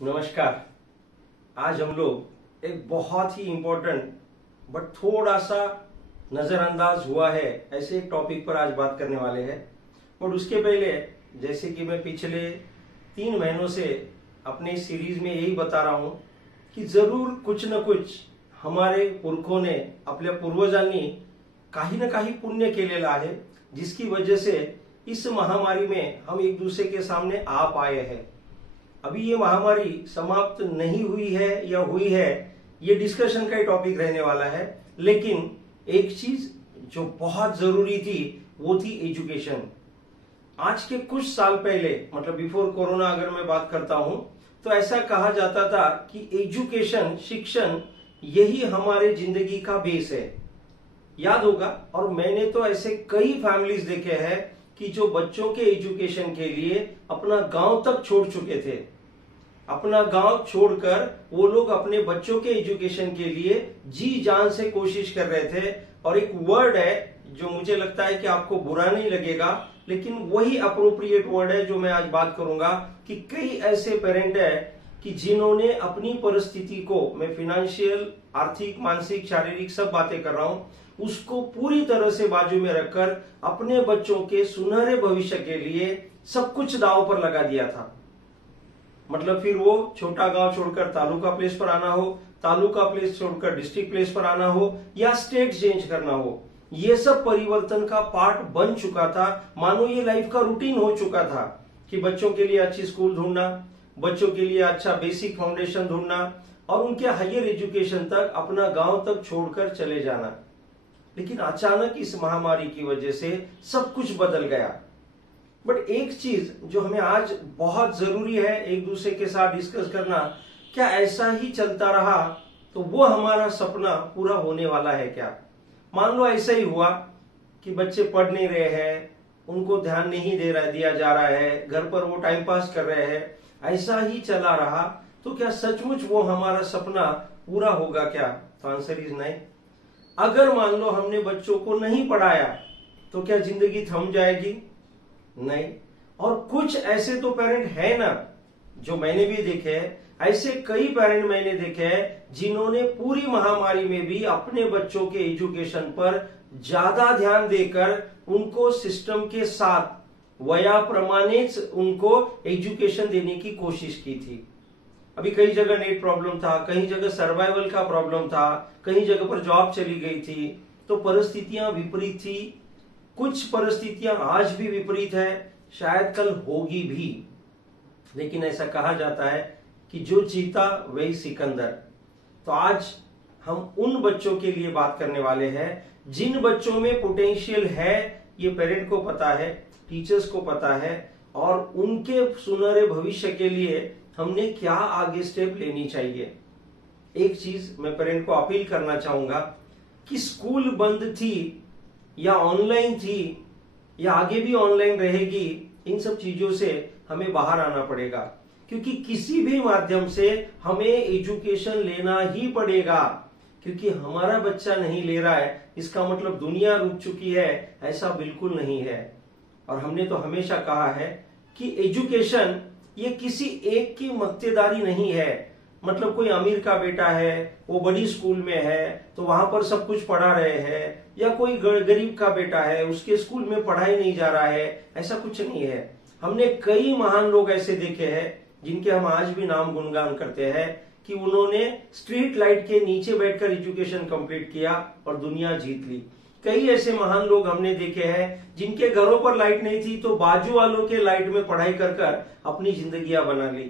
नमस्कार। आज हम लोग एक बहुत ही इम्पोर्टेंट बट थोड़ा सा नजरअंदाज हुआ है ऐसे एक टॉपिक पर आज बात करने वाले हैं। बट उसके पहले जैसे कि मैं पिछले 3 महीनों से अपने सीरीज में यही बता रहा हूं कि जरूर कुछ न कुछ हमारे पुरखों ने आपल्या पूर्वजांनी काही ना काही पुण्य केलेलं आहे, जिसकी वजह से इस महामारी में हम एक दूसरे के सामने आ पाए हैं। अभी ये महामारी समाप्त नहीं हुई है या हुई है, ये डिस्कशन का ही टॉपिक रहने वाला है। लेकिन एक चीज जो बहुत जरूरी थी वो थी एजुकेशन। आज के कुछ साल पहले, मतलब बिफोर कोरोना अगर मैं बात करता हूं, तो ऐसा कहा जाता था कि एजुकेशन, शिक्षण, यही हमारे जिंदगी का बेस है। याद होगा, और मैंने तो ऐसे कई फैमिलीज देखे हैं कि जो बच्चों के एजुकेशन के लिए अपना गांव तक छोड़ चुके थे। अपना गांव छोड़कर वो लोग अपने बच्चों के एजुकेशन के लिए जी जान से कोशिश कर रहे थे। और एक वर्ड है जो मुझे लगता है कि आपको बुरा नहीं लगेगा, लेकिन वही अप्रोप्रिएट वर्ड है जो मैं आज बात करूंगा कि कई ऐसे पेरेंट है कि जिन्होंने अपनी परिस्थिति को, मैं फिनेंशियल, आर्थिक, मानसिक, शारीरिक सब बातें कर रहा हूं, उसको पूरी तरह से बाजू में रखकर अपने बच्चों के सुनहरे भविष्य के लिए सब कुछ दांव पर लगा दिया था। मतलब फिर वो छोटा गांव छोड़कर तालुका प्लेस पर आना हो, तालुका प्लेस छोड़कर डिस्ट्रिक्ट प्लेस पर आना हो, या स्टेट चेंज करना हो, ये सब परिवर्तन का पार्ट बन चुका था। मानो ये लाइफ का रूटीन हो चुका था कि बच्चों के लिए अच्छी स्कूल ढूंढना, बच्चों के लिए अच्छा बेसिक फाउंडेशन ढूंढना और उनके हायर एजुकेशन तक अपना गांव तक छोड़कर चले जाना। लेकिन अचानक इस महामारी की वजह से सब कुछ बदल गया। बट एक चीज जो हमें आज बहुत जरूरी है एक दूसरे के साथ डिस्कस करना, क्या ऐसा ही चलता रहा तो वो हमारा सपना पूरा होने वाला है क्या? मान लो ऐसा ही हुआ कि बच्चे पढ़ नहीं रहे हैं, उनको ध्यान नहीं दिया जा रहा है, घर पर वो टाइम पास कर रहे हैं, ऐसा ही चला रहा तो क्या सचमुच वो हमारा सपना पूरा होगा क्या? तो आंसर इज नहीं। अगर मान लो हमने बच्चों को नहीं पढ़ाया तो क्या जिंदगी थम जाएगी? नहीं। और कुछ ऐसे तो पेरेंट है ना, जो मैंने भी देखे हैं, ऐसे कई पेरेंट मैंने देखे हैं जिन्होंने पूरी महामारी में भी अपने बच्चों के एजुकेशन पर ज्यादा ध्यान देकर उनको सिस्टम के साथ वया प्रमाणित उनको एजुकेशन देने की कोशिश की थी। अभी कई जगह नेट प्रॉब्लम था, कहीं जगह सर्वाइवल का प्रॉब्लम था, कहीं जगह पर जॉब चली गई थी, तो परिस्थितियां विपरीत थी। कुछ परिस्थितियां आज भी विपरीत है, शायद कल होगी भी। लेकिन ऐसा कहा जाता है कि जो जीता वही सिकंदर। तो आज हम उन बच्चों के लिए बात करने वाले हैं जिन बच्चों में पोटेंशियल है, ये पेरेंट को पता है, टीचर्स को पता है, और उनके सुनहरे भविष्य के लिए हमने क्या आगे स्टेप लेनी चाहिए। एक चीज मैं पेरेंट को अपील करना चाहूंगा कि स्कूल बंद थी या ऑनलाइन थी या आगे भी ऑनलाइन रहेगी, इन सब चीजों से हमें बाहर आना पड़ेगा, क्योंकि किसी भी माध्यम से हमें एजुकेशन लेना ही पड़ेगा। क्योंकि हमारा बच्चा नहीं ले रहा है इसका मतलब दुनिया रुक चुकी है, ऐसा बिल्कुल नहीं है। और हमने तो हमेशा कहा है कि एजुकेशन ये किसी एक की मक्तेदारी नहीं है। मतलब कोई अमीर का बेटा है, वो बड़ी स्कूल में है तो वहां पर सब कुछ पढ़ा रहे हैं, या कोई गरीब का बेटा है उसके स्कूल में पढ़ाई नहीं जा रहा है, ऐसा कुछ नहीं है। हमने कई महान लोग ऐसे देखे हैं जिनके हम आज भी नाम गुणगान करते हैं कि उन्होंने स्ट्रीट लाइट के नीचे बैठकर एजुकेशन कंप्लीट किया और दुनिया जीत ली। कई ऐसे महान लोग हमने देखे हैं जिनके घरों पर लाइट नहीं थी तो बाजू वालों के लाइट में पढ़ाई कर अपनी जिंदगियां बना ली।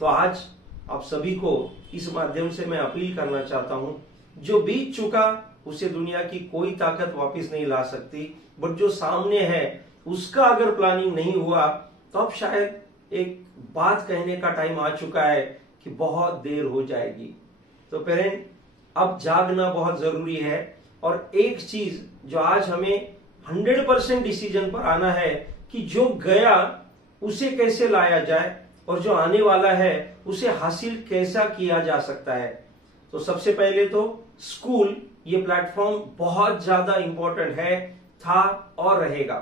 तो आज आप सभी को इस माध्यम से मैं अपील करना चाहता हूं, जो बीत चुका उसे दुनिया की कोई ताकत वापस नहीं ला सकती, बट जो सामने है उसका अगर प्लानिंग नहीं हुआ तो अब शायद एक बात कहने का टाइम आ चुका है कि बहुत देर हो जाएगी। तो पेरेंट, अब जागना बहुत जरूरी है। और एक चीज जो आज हमें 100% डिसीजन पर आना है कि जो गया उसे कैसे लाया जाए और जो आने वाला है उसे हासिल कैसा किया जा सकता है। तो सबसे पहले तो स्कूल, ये प्लेटफॉर्म बहुत ज्यादा इंपॉर्टेंट है, था और रहेगा।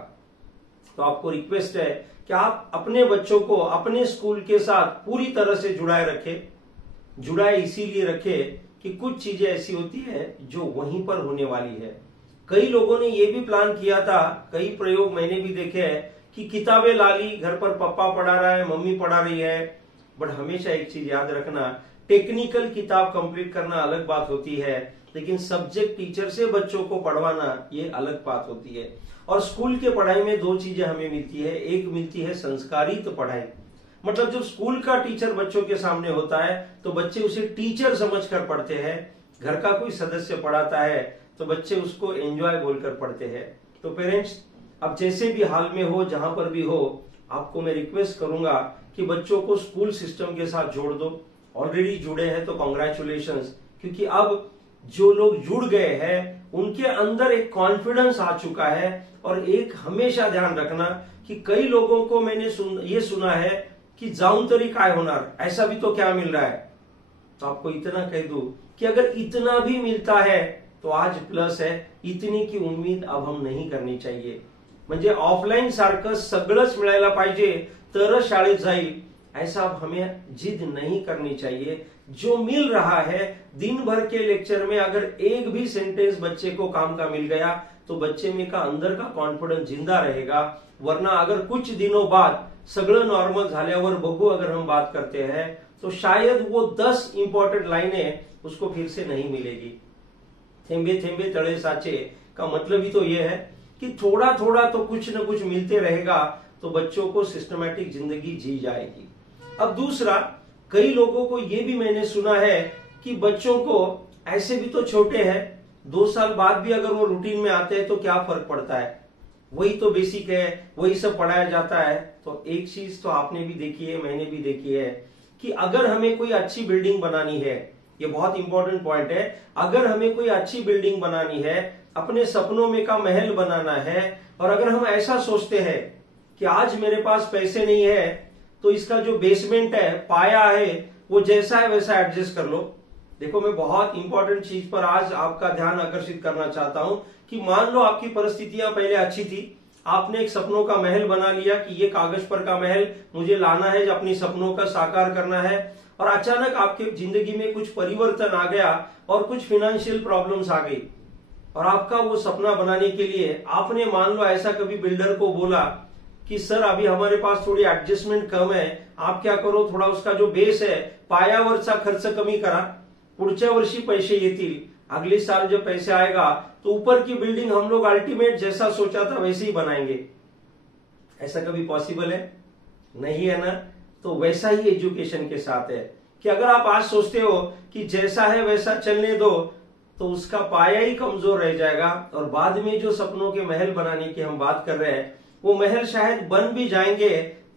तो आपको रिक्वेस्ट है कि आप अपने बच्चों को अपने स्कूल के साथ पूरी तरह से जुड़ाए रखें। जुड़ाए इसीलिए रखें कि कुछ चीजें ऐसी होती है जो वहीं पर होने वाली है। कई लोगों ने यह भी प्लान किया था, कई प्रयोग मैंने भी देखे हैं कि किताबें ला ली, घर पर पापा पढ़ा रहा है, मम्मी पढ़ा रही है। बट हमेशा एक चीज याद रखना, टेक्निकल किताब कंप्लीट करना अलग बात होती है, लेकिन सब्जेक्ट टीचर से बच्चों को पढ़वाना ये अलग बात होती है। और स्कूल के पढ़ाई में दो चीजें हमें मिलती है। एक मिलती है संस्कारित पढ़ाई, मतलब जब स्कूल का टीचर बच्चों के सामने होता है तो बच्चे उसे टीचर समझकर पढ़ते हैं। घर का कोई सदस्य पढ़ाता है तो बच्चे उसको एंजॉय बोलकर पढ़ते हैं। तो पेरेंट्स, अब जैसे भी हाल में हो, जहां पर भी हो, आपको मैं रिक्वेस्ट करूंगा कि बच्चों को स्कूल सिस्टम के साथ जोड़ दो। ऑलरेडी जुड़े हैं तो कॉन्ग्रेचुलेशंस, क्योंकि अब जो लोग जुड़ गए हैं उनके अंदर एक कॉन्फिडेंस आ चुका है। और एक हमेशा ध्यान रखना कि कई लोगों को मैंने ये सुना है कि जाऊं तरी काय होनार, ऐसा भी तो क्या मिल रहा है। तो आपको इतना कह दूं कि अगर इतना भी मिलता है तो आज प्लस है, इतनी की उम्मीद अब हम नहीं करनी चाहिए। म्हणजे ऑफलाईन सारखं सगळंच मिळायला पाहिजे तरच शाळेत जाईल, ऐसा अब हमें जिद नहीं करनी चाहिए। जो मिल रहा है दिन भर के लेक्चर में अगर एक भी सेंटेंस बच्चे को काम का मिल गया तो बच्चे में का अंदर का कॉन्फिडेंस जिंदा रहेगा। वरना अगर कुछ दिनों बाद सगळं नॉर्मल झाल्यावर बघू अगर हम बात करते हैं तो शायद वो 10 इंपॉर्टेंट लाइनें उसको फिर से नहीं मिलेगी। थेंबे थेंबे तळे साचे का मतलब ही तो ये है कि थोड़ा थोड़ा तो कुछ न कुछ मिलते रहेगा तो बच्चों को सिस्टमैटिक जिंदगी जी जाएगी। अब दूसरा, कई लोगों को ये भी मैंने सुना है कि बच्चों को ऐसे भी तो छोटे हैं, 2 साल बाद भी अगर वो रूटीन में आते हैं तो क्या फर्क पड़ता है, वही तो बेसिक है, वही सब पढ़ाया जाता है। तो एक चीज तो आपने भी देखी है, मैंने भी देखी है कि अगर हमें कोई अच्छी बिल्डिंग बनानी है, ये बहुत इंपॉर्टेंट पॉइंट है, अगर हमें कोई अच्छी बिल्डिंग बनानी है, अपने सपनों में का महल बनाना है, और अगर हम ऐसा सोचते हैं कि आज मेरे पास पैसे नहीं है तो इसका जो बेसमेंट है, पाया है, वो जैसा है वैसा एडजस्ट कर लो। देखो, मैं बहुत इंपॉर्टेंट चीज पर आज आपका ध्यान आकर्षित करना चाहता हूं कि मान लो आपकी परिस्थितियां पहले अच्छी थी, आपने एक सपनों का महल बना लिया कि ये कागज पर का महल मुझे लाना है, अपनी सपनों का साकार करना है, और अचानक आपके जिंदगी में कुछ परिवर्तन आ गया और कुछ फाइनेंशियल प्रॉब्लम्स आ गई, और आपका वो सपना बनाने के लिए आपने मान लो ऐसा कभी बिल्डर को बोला कि सर अभी हमारे पास थोड़ी एडजस्टमेंट कम है, आप क्या करो, थोड़ा उसका जो बेस है पायावरचा खर्च कमी करा, पुढच्या वर्षी पैसे येतील, अगले साल जब पैसे आएगा तो ऊपर की बिल्डिंग हम लोग अल्टीमेट जैसा सोचा था वैसे ही बनाएंगे। ऐसा कभी पॉसिबल है? नहीं है ना। तो वैसा ही एजुकेशन के साथ है कि अगर आप आज सोचते हो कि जैसा है वैसा चलने दो तो उसका पाया ही कमजोर रह जाएगा, और बाद में जो सपनों के महल बनाने की हम बात कर रहे हैं वो महल शायद बन भी जाएंगे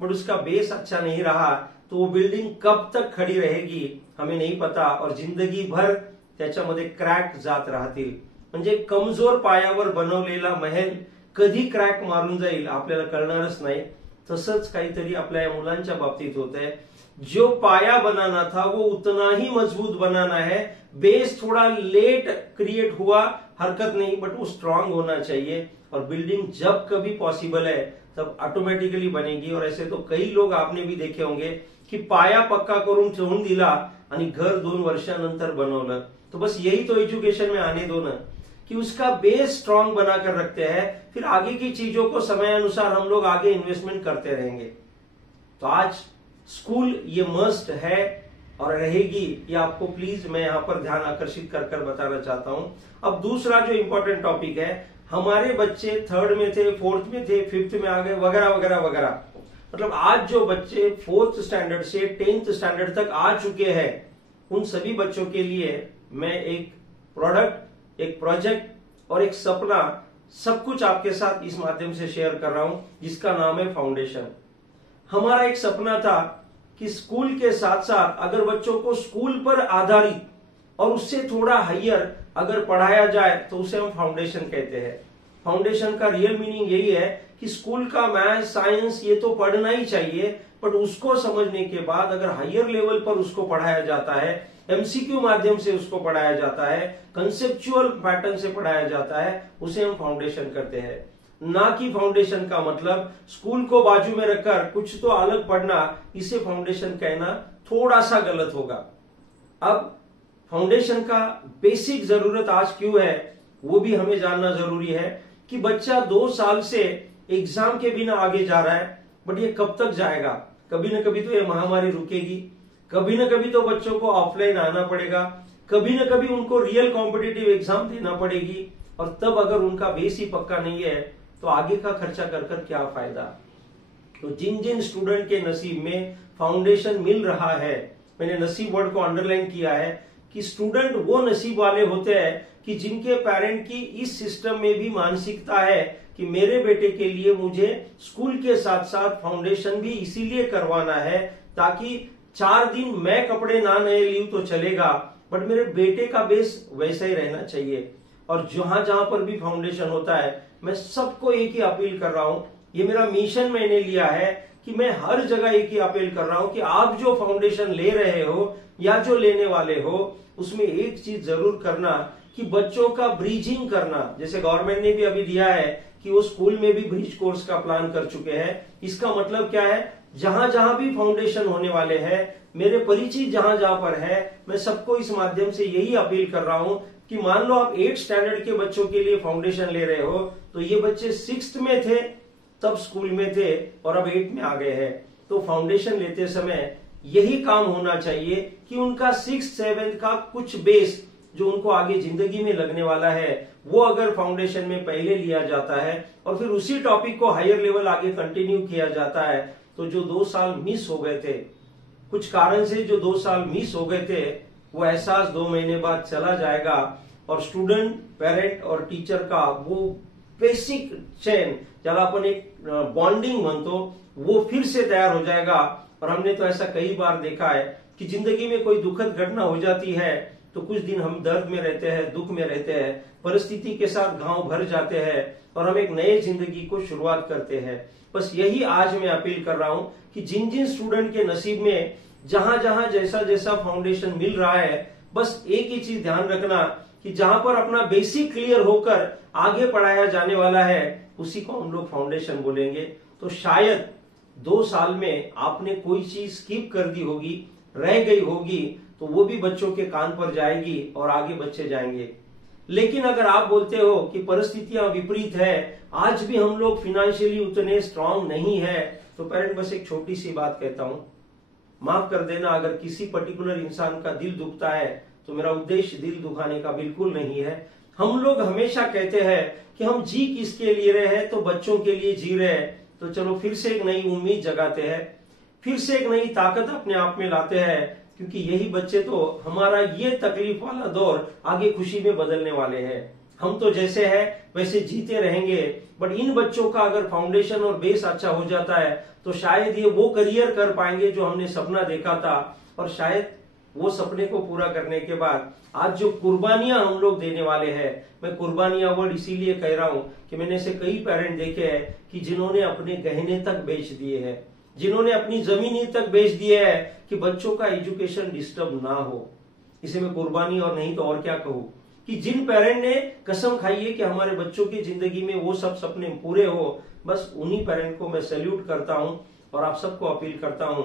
बट उसका बेस अच्छा नहीं रहा तो वो बिल्डिंग कब तक खड़ी रहेगी हमें नहीं पता, और जिंदगी भर त्याच्यामध्ये क्रॅक जात राहतील। म्हणजे कमजोर पायावर बनवलेला महल कधी क्रॅक मारून जाईल आपल्याला कळणारच नाही। तसंच काहीतरी आपल्या या मुलांच्या बाबतीत होतंय, जो पाया बनाना था वो उतना ही मजबूत बनाना है, बेस थोड़ा लेट क्रिएट हुआ हरकत नहीं, बट वो स्ट्रांग होना चाहिए, और बिल्डिंग जब कभी पॉसिबल है तब ऑटोमेटिकली बनेगी। और ऐसे तो कई लोग आपने भी देखे होंगे कि पाया पक्का करून ठेवून दिला आणि घर 2 वर्षानंतर बनवलं। तो बस यही तो एजुकेशन में आने दो ना कि उसका बेस स्ट्रांग बनाकर रखते हैं, फिर आगे की चीजों को समयानुसार हम लोग आगे इन्वेस्टमेंट करते रहेंगे। तो आज स्कूल ये मस्ट है और रहेगी, ये आपको प्लीज मैं यहाँ पर ध्यान आकर्षित कर कर बताना चाहता हूं। अब दूसरा जो इंपॉर्टेंट टॉपिक है, हमारे बच्चे 3rd में थे, 4th में थे, 5th में आ गए, वगैरह वगैरह वगैरह। मतलब आज जो बच्चे 4th स्टैंडर्ड से 10th स्टैंडर्ड तक आ चुके हैं उन सभी बच्चों के लिए मैं एक प्रोडक्ट, एक प्रोजेक्ट और एक सपना सब कुछ आपके साथ इस माध्यम से शेयर कर रहा हूं, जिसका नाम है फाउंडेशन। हमारा एक सपना था कि स्कूल के साथ साथ अगर बच्चों को स्कूल पर आधारित और उससे थोड़ा हाइयर अगर पढ़ाया जाए तो उसे हम फाउंडेशन कहते हैं। फाउंडेशन का रियल मीनिंग यही है कि स्कूल का मैथ साइंस ये तो पढ़ना ही चाहिए, बट उसको समझने के बाद अगर हाइयर लेवल पर उसको पढ़ाया जाता है, एमसीक्यू माध्यम से उसको पढ़ाया जाता है, कंसेप्चुअल पैटर्न से पढ़ाया जाता है, उसे हम फाउंडेशन करते हैं। ना कि फाउंडेशन का मतलब स्कूल को बाजू में रखकर कुछ तो अलग पढ़ना, इसे फाउंडेशन कहना थोड़ा सा गलत होगा। अब फाउंडेशन का बेसिक जरूरत आज क्यों है वो भी हमें जानना जरूरी है कि बच्चा 2 साल से एग्जाम के बिना आगे जा रहा है, बट ये कब तक जाएगा? कभी ना कभी तो ये महामारी रुकेगी, कभी ना कभी तो बच्चों को ऑफलाइन आना पड़ेगा, कभी ना कभी उनको रियल कॉम्पिटिटिव एग्जाम देना पड़ेगी, और तब अगर उनका बेस ही पक्का नहीं है तो आगे का खर्चा कर कर क्या फायदा? तो जिन जिन स्टूडेंट के नसीब में फाउंडेशन मिल रहा है, मैंने नसीब वर्ड को अंडरलाइन किया है कि स्टूडेंट वो नसीब वाले होते हैं कि जिनके पेरेंट की इस सिस्टम में भी मानसिकता है कि मेरे बेटे के लिए मुझे स्कूल के साथ साथ फाउंडेशन भी इसीलिए करवाना है ताकि 4 दिन मैं कपड़े ना नए लूं तो चलेगा, बट मेरे बेटे का बेस वैसा ही रहना चाहिए। और जहां जहां पर भी फाउंडेशन होता है, मैं सबको एक ही अपील कर रहा हूं, ये मेरा मिशन मैंने लिया है कि मैं हर जगह एक ही अपील कर रहा हूं कि आप जो फाउंडेशन ले रहे हो या जो लेने वाले हो, उसमें एक चीज जरूर करना कि बच्चों का ब्रिजिंग करना। जैसे गवर्नमेंट ने भी अभी दिया है कि वो स्कूल में भी ब्रिज कोर्स का प्लान कर चुके हैं। इसका मतलब क्या है, जहां जहां भी फाउंडेशन होने वाले हैं, मेरे परिचित जहां जहां पर है, मैं सबको इस माध्यम से यही अपील कर रहा हूं कि मान लो आप 8 स्टैंडर्ड के बच्चों के लिए फाउंडेशन ले रहे हो, तो ये बच्चे 6th में थे तब स्कूल में थे और अब 8 में आ गए हैं। तो फाउंडेशन लेते समय यही काम होना चाहिए कि उनका 6th 7th का कुछ बेस जो उनको आगे जिंदगी में लगने वाला है, वो अगर फाउंडेशन में पहले लिया जाता है और फिर उसी टॉपिक को हायर लेवल आगे कंटिन्यू किया जाता है, तो जो 2 साल मिस हो गए थे, कुछ कारण से जो 2 साल मिस हो गए थे, वो एहसास 2 महीने बाद चला जाएगा और स्टूडेंट, पेरेंट और टीचर का वो बेसिक चेन, जब अपन एक बॉन्डिंग म्हणतो, वो फिर से तैयार हो जाएगा। और हमने तो ऐसा कई बार देखा है कि जिंदगी में कोई दुखद घटना हो जाती है तो कुछ दिन हम दर्द में रहते हैं, दुख में रहते हैं, परिस्थिति के साथ घाव भर जाते हैं और हम एक नए जिंदगी को शुरुआत करते हैं। बस यही आज मैं अपील कर रहा हूं कि जिन जिन स्टूडेंट के नसीब में जहां जहां जैसा जैसा फाउंडेशन मिल रहा है, बस एक ही चीज ध्यान रखना कि जहां पर अपना बेसिक क्लियर होकर आगे पढ़ाया जाने वाला है, उसी को हम लोग फाउंडेशन बोलेंगे। तो शायद 2 साल में आपने कोई चीज स्किप कर दी होगी, रह गई होगी, तो वो भी बच्चों के कान पर जाएगी और आगे बच्चे जाएंगे। लेकिन अगर आप बोलते हो कि परिस्थितियां विपरीत है, आज भी हम लोग फिनेंशियली उतने स्ट्रांग नहीं है, तो पेरेंट बस एक छोटी सी बात कहता हूं, माफ कर देना अगर किसी पर्टिकुलर इंसान का दिल दुखता है, तो मेरा उद्देश्य दिल दुखाने का बिल्कुल नहीं है। हम लोग हमेशा कहते हैं कि हम जी किसके लिए रहे हैं, तो बच्चों के लिए जी रहे हैं। तो चलो फिर से एक नई उम्मीद जगाते हैं, फिर से एक नई ताकत अपने आप में लाते हैं, क्योंकि यही बच्चे तो हमारा ये तकलीफ वाला दौर आगे खुशी में बदलने वाले हैं। हम तो जैसे हैं वैसे जीते रहेंगे, बट इन बच्चों का अगर फाउंडेशन और बेस अच्छा हो जाता है तो शायद ये वो करियर कर पाएंगे जो हमने सपना देखा था, और शायद वो सपने को पूरा करने के बाद आज जो कुर्बानियां हम लोग देने वाले हैं, मैं कुर्बानियां वर्ड इसीलिए कह रहा हूं कि मैंने ऐसे कई पेरेंट देखे हैं कि जिन्होंने अपने गहने तक बेच दिए हैं, जिन्होंने अपनी जमीन तक बेच दिए है कि बच्चों का एजुकेशन डिस्टर्ब ना हो। इसे मैं कुर्बानी और नहीं तो और क्या कहूं, कि जिन पेरेंट ने कसम खाई है कि हमारे बच्चों की जिंदगी में वो सब सपने पूरे हो, बस उन्हीं पेरेंट को मैं सैल्यूट करता हूं और आप सबको अपील करता हूं,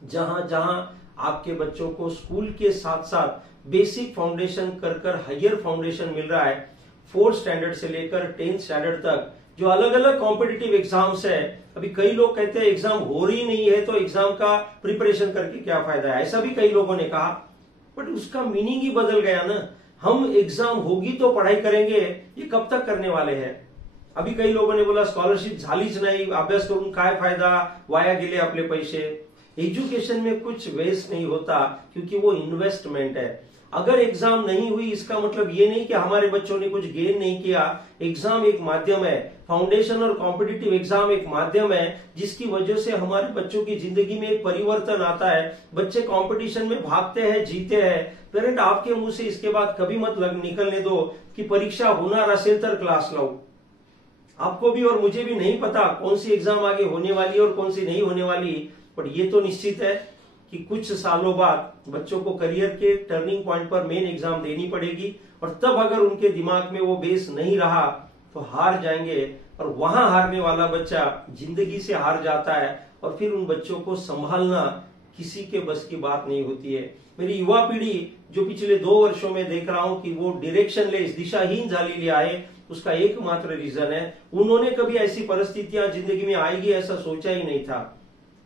जहां जहां आपके बच्चों को स्कूल के साथ साथ बेसिक फाउंडेशन कर कर हायर फाउंडेशन मिल रहा है, 4th स्टैंडर्ड से लेकर 10th स्टैंडर्ड तक जो अलग अलग कॉम्पिटिटिव एग्जाम्स है। अभी कई लोग कहते हैं एग्जाम हो रही नहीं है तो एग्जाम का प्रिपरेशन करके क्या फायदा है, ऐसा भी कई लोगों ने कहा, बट उसका मीनिंग ही बदल गया ना। हम एग्जाम होगी तो पढ़ाई करेंगे, ये कब तक करने वाले हैं? अभी कई लोगों ने बोला स्कॉलरशिप झालीच नाही, अभ्यास करून काय फायदा, वाया गेले आपले पैसे। एजुकेशन में कुछ वेस्ट नहीं होता, क्योंकि वो इन्वेस्टमेंट है। अगर एग्जाम नहीं हुई इसका मतलब ये नहीं कि हमारे बच्चों ने कुछ गेन नहीं किया। एग्जाम एक माध्यम है, फाउंडेशन और कॉम्पिटिटिव एग्जाम एक माध्यम है, जिसकी वजह से हमारे बच्चों की जिंदगी में एक परिवर्तन आता है। बच्चे कंपटीशन में भागते हैं, जीते हैं। पेरेंट आपके मुंह से इसके बाद कभी मत निकलने दो कि परीक्षा होणार असेल तर क्लास लाओ। आपको भी और मुझे भी नहीं पता कौन सी एग्जाम आगे होने वाली और कौन सी नहीं होने वाली, पर ये तो निश्चित है कि कुछ सालों बाद बच्चों को करियर के टर्निंग पॉइंट पर मेन एग्जाम देनी पड़ेगी, और तब अगर उनके दिमाग में वो बेस नहीं रहा तो हार जाएंगे। और वहां हारने वाला बच्चा जिंदगी से हार जाता है और फिर उन बच्चों को संभालना किसी के बस की बात नहीं होती है। मेरी युवा पीढ़ी जो पिछले 2 वर्षों में देख रहा हूं कि वो डायरेक्शन लेस, दिशाहीन झालेली आहे, उसका एकमात्र रीजन है उन्होंने कभी ऐसी परिस्थितियां जिंदगी में आएगी ऐसा सोचा ही नहीं था।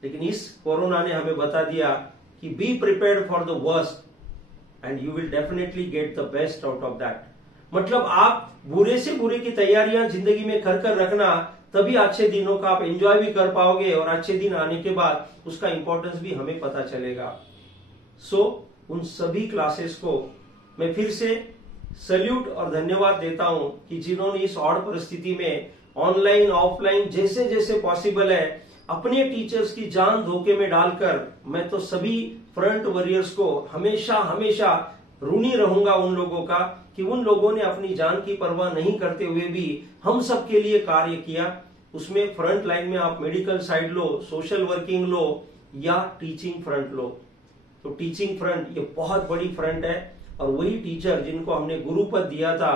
लेकिन इस कोरोना ने हमें बता दिया कि be prepared for the worst and you will definitely get the best out of that. मतलब आप बुरे से बुरे की तैयारियां जिंदगी में कर रखना, तभी अच्छे दिनों का आप एंजॉय भी कर पाओगे और अच्छे दिन आने के बाद उसका इंपॉर्टेंस भी हमें पता चलेगा। उन सभी क्लासेस को मैं फिर से सैल्यूट और धन्यवाद देता हूं कि जिन्होंने इस ऑड परिस्थिति में ऑनलाइन ऑफलाइन जैसे जैसे पॉसिबल है अपने टीचर्स की जान धोखे में डालकर, मैं तो सभी फ्रंट वॉरियर्स को हमेशा हमेशा ऋणी रहूंगा उन लोगों का कि उन लोगों ने अपनी जान की परवाह नहीं करते हुए भी हम सब के लिए कार्य किया। उसमें फ्रंट लाइन में आप मेडिकल साइड लो, सोशल वर्किंग लो या टीचिंग फ्रंट लो। तो टीचिंग फ्रंट ये बहुत बड़ी फ्रंट है और वही टीचर जिनको हमने गुरुपद दिया था,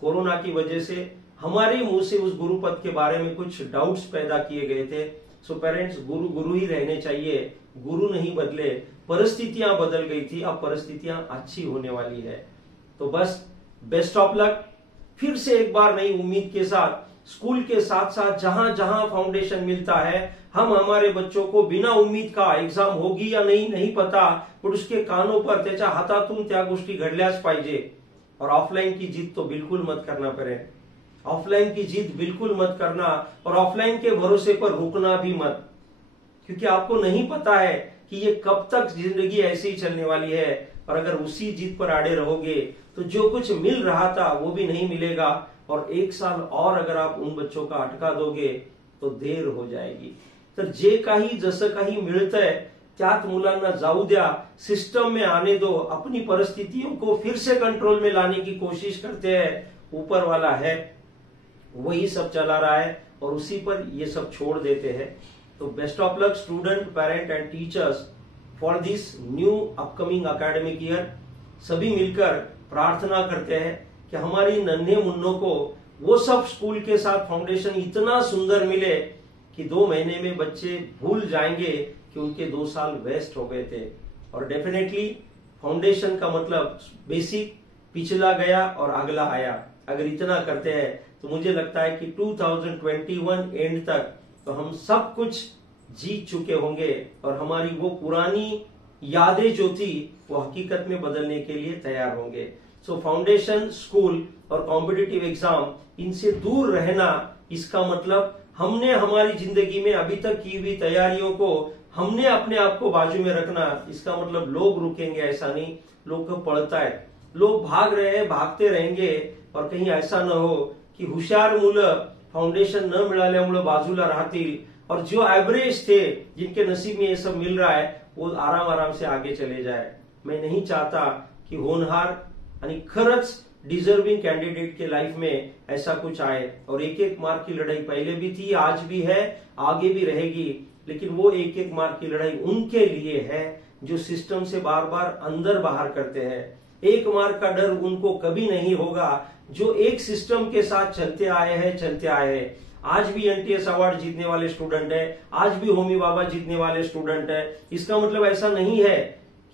कोरोना की वजह से हमारे मुंह से उस गुरुपद के बारे में कुछ डाउट्स पैदा किए गए थे। सो पेरेंट्स, गुरु गुरु ही रहने चाहिए, गुरु नहीं बदले। परिस्थितियां बदल गई थी, अब परिस्थितियां अच्छी होने वाली है। तो बस बेस्ट ऑफ लक। फिर से एक बार नई उम्मीद के साथ स्कूल के साथ साथ जहां जहां फाउंडेशन मिलता है, हम हमारे बच्चों को बिना उम्मीद का एग्जाम होगी या नहीं पता, पण उसके कानों पर त्याच्या हातातून त्या गोष्टी घडल्याच पाहिजे। और ऑफलाइन की जिद तो बिल्कुल मत करना पड़े, ऑफलाइन की जिद बिल्कुल मत करना और ऑफलाइन के भरोसे पर रुकना भी मत, क्योंकि आपको नहीं पता है कि ये कब तक जिंदगी ऐसे ही चलने वाली है। और अगर उसी जिद पर अड़े रहोगे तो जो कुछ मिल रहा था वो भी नहीं मिलेगा और 1 साल और अगर आप उन बच्चों का अटका दोगे तो देर हो जाएगी। तर जे काही जसं काही मिळतंय त्यात मुलांना जाऊ द्या, सिस्टम में आने दो, अपनी परिस्थितियों को फिर से कंट्रोल में लाने की कोशिश करते हैं। ऊपर वाला है वही सब चला रहा है और उसी पर ये सब छोड़ देते हैं। तो best of luck student, parent and teachers for this new upcoming academic year. सभी मिलकर प्रार्थना करते हैं कि हमारी नन्हे मुन्नों को वो सब स्कूल के साथ फाउंडेशन इतना सुंदर मिले कि 2 महीने में बच्चे भूल जाएंगे कि उनके 2 साल वेस्ट हो गए थे। और डेफिनेटली फाउंडेशन का मतलब बेसिक, पिछला गया और अगला आया। अगर इतना करते हैं तो मुझे लगता है कि 2021 एंड तक तो हम सब कुछ जीत चुके होंगे और हमारी वो पुरानी यादें जो थी वो हकीकत में बदलने के लिए तैयार होंगे। सो फाउंडेशन, स्कूल और कॉम्पिटिटिव एग्जाम, इनसे दूर रहना, इसका मतलब हमने हमारी जिंदगी में अभी तक की हुई तैयारियों को हमने अपने आप को बाजू में रखना। इसका मतलब लोग रुकेंगे ऐसा नहीं, लोग पळता है, लोग भाग रहे हैं, भागते रहेंगे और कहीं ऐसा न हो की हुशार मुलं फाउंडेशन न मिळाल्यामुळे बाजूला राहतील और जो एवरेज थे, जिनके नसीब में ये सब मिल रहा है, वो आराम आराम से आगे चले जाए। मैं नहीं चाहता कि होनहार आणि खरंच डिजर्विंग कैंडिडेट के लाइफ में ऐसा कुछ आए। और एक एक मार्क की लड़ाई पहले भी थी, आज भी है, आगे भी रहेगी, लेकिन वो एक एक मार्क की लड़ाई उनके लिए है जो सिस्टम से बार बार अंदर बाहर करते हैं। 1 मार्क का डर उनको कभी नहीं होगा जो एक सिस्टम के साथ चलते आए हैं। आज भी एनटीएस अवार्ड जीतने वाले स्टूडेंट है, आज भी होमी बाबा जीतने वाले स्टूडेंट है। इसका मतलब ऐसा नहीं है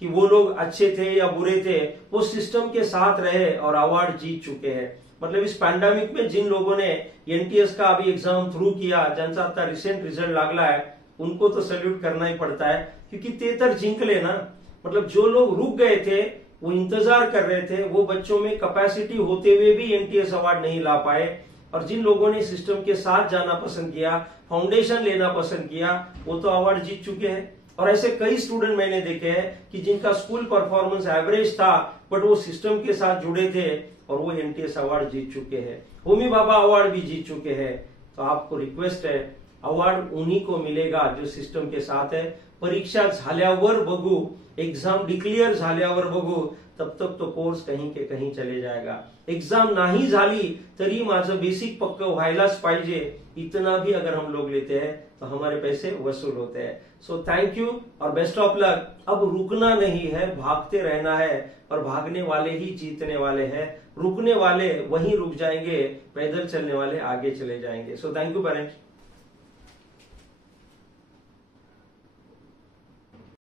कि वो लोग अच्छे थे या बुरे थे, वो सिस्टम के साथ रहे और अवार्ड जीत चुके हैं। मतलब इस पैंडेमिक में जिन लोगों ने एनटीएस का अभी एग्जाम थ्रू किया, ज्यांचा आता रिसेंट रिजल्ट लागला है, उनको तो सैल्यूट करना ही पड़ता है, क्योंकि ते तर जिंकले ना। मतलब जो लोग रुक गए थे, वो इंतजार कर रहे थे, वो बच्चों में कैपेसिटी होते हुए भी एनटीएस अवार्ड नहीं ला पाए। और जिन लोगों ने सिस्टम के साथ जाना पसंद किया, फाउंडेशन लेना पसंद किया, वो तो अवार्ड जीत चुके हैं। और ऐसे कई स्टूडेंट मैंने देखे हैं कि जिनका स्कूल परफॉर्मेंस एवरेज था, बट वो सिस्टम के साथ जुड़े थे और वो एनटीएस अवार्ड जीत चुके हैं, होमी बाबा अवार्ड भी जीत चुके हैं। तो आपको रिक्वेस्ट है, अवार्ड उन्हीं को मिलेगा जो सिस्टम के साथ है। परीक्षा झाल्यावर बघू, एग्जाम डिक्लेअर झाल्यावर बघू, तब तक तो कोर्स कहीं के कहीं चले जाएगा। एग्जाम नाही झाली तरी माझं बेसिक पक्क व्हायलाच पाहिजे, इतना भी अगर हम लोग लेते हैं तो हमारे पैसे वसूल होते हैं। सो थैंक यू और बेस्ट ऑफ लक। अब रुकना नहीं है, भागते रहना है, और भागने वाले ही जीतने वाले हैं। रुकने वाले वहीं रुक जाएंगे, पैदल चलने वाले आगे चले जाएंगे। So thank you parents.